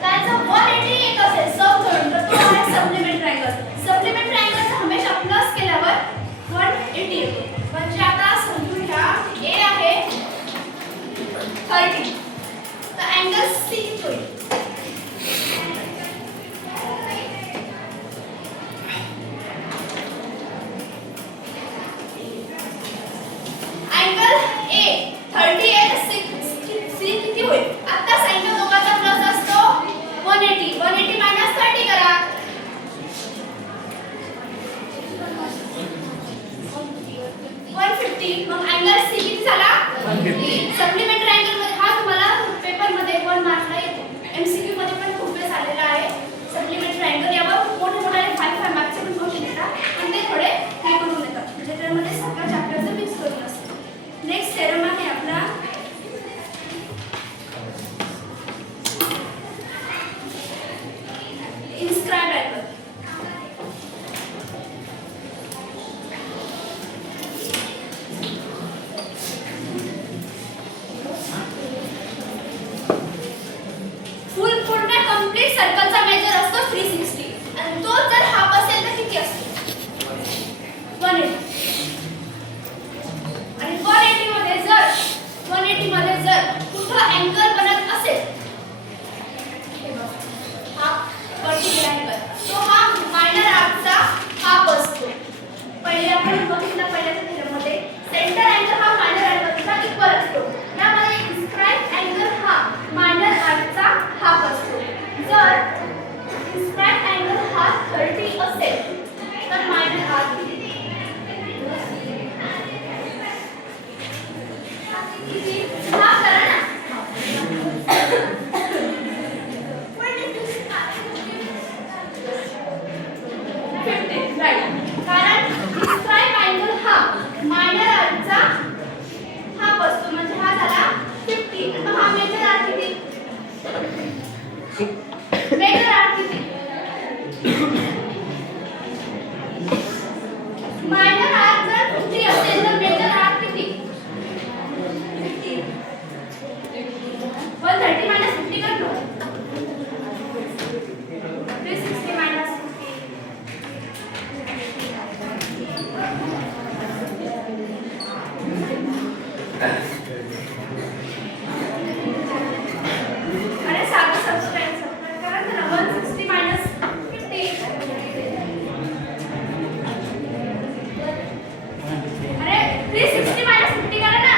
त्याचा 180 एक असेल सब जोडून तर तो आहे सप्लिमेंट ट्रायंगल. सप्लिमेंट ट्रायंगलचा हमेशा प्लस केल्यावर 180 येतो. म्हणजे आता समजूया ए आहे 30 तर अँगल सी होईल. अँगल ए 30 आहे तर सी किती होईल? आता साइन दोघांचा प्लस असतो 180. 180 मायनस 30 करा. 150. मग अँगल सी किती झाला? 150. सप्लिमेंट ट्रायंगल मध्ये हा तुम्हाला पेपर मध्ये 1 मार्कला येतो. एमसीक्यू मध्ये पण खूप वेळेस आलेला आहे. सप्लिमेंट ट्रायंगल यावर मोठे मोठे 5 मार्क्सचे पण क्वेश्चन येतात पण ते थोडे हे करून येतात. म्हणजे त्यामध्ये सगळ्या चॅप्टरचं मिक्स करून असतं. नेक्स्ट थेरम आहे आपला इन्स्क्राइब अँगल. पूर्ण कंप्लीट सर्कलचा मेजर असतो 360 आणि तो जर हाफ असेल तर किती असतो? 180. आणि 180 मध्ये जर कुठला अँगल बनत असेल हा वर्टिकल अँगल तो हा मायनर आर्कचा हाफ असतो. पहिले आपण बघितलं पहिल्याच्या थेरममध्ये सेंटर अँगल हा मायनर अँगलचा इक्वल असतो. यामध्ये इन्स्क्राइब अँगल हा मायनर आर्कचा हाफ असतो. जर इन्स्क्राइब अँगल हा 30 असेल तर मायनर आर्क किती? हा करा ना. 50 राईट. कारण इन्स्क्राइब अँगल हा मायनर आर्कचा हाफ असतो म्हणजे हा झाला 50. मग हा मेजर आर्क किती? मेजर आर्क किती? मायनर आर्क जर 50 असेल तर मेजर आर्क किती? 130 minus 50 कर लो. 360 minus 50. अरे साधा सबस्क्राइब करा ना. 160 minus 50. अरे 360 minus 50 करा ना.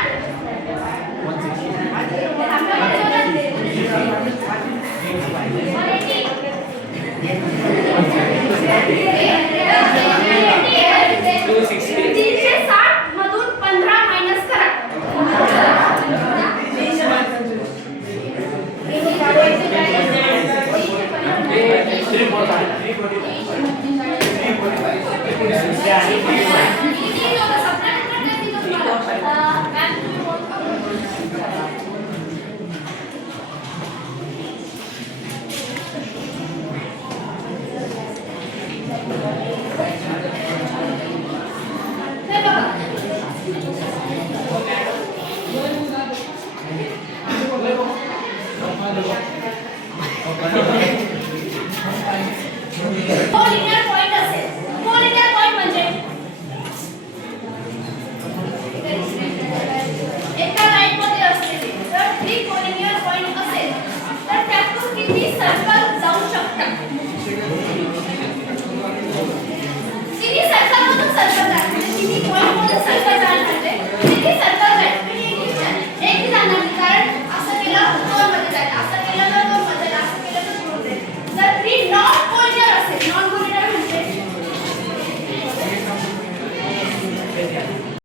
360 मधून 15 मायनस करा.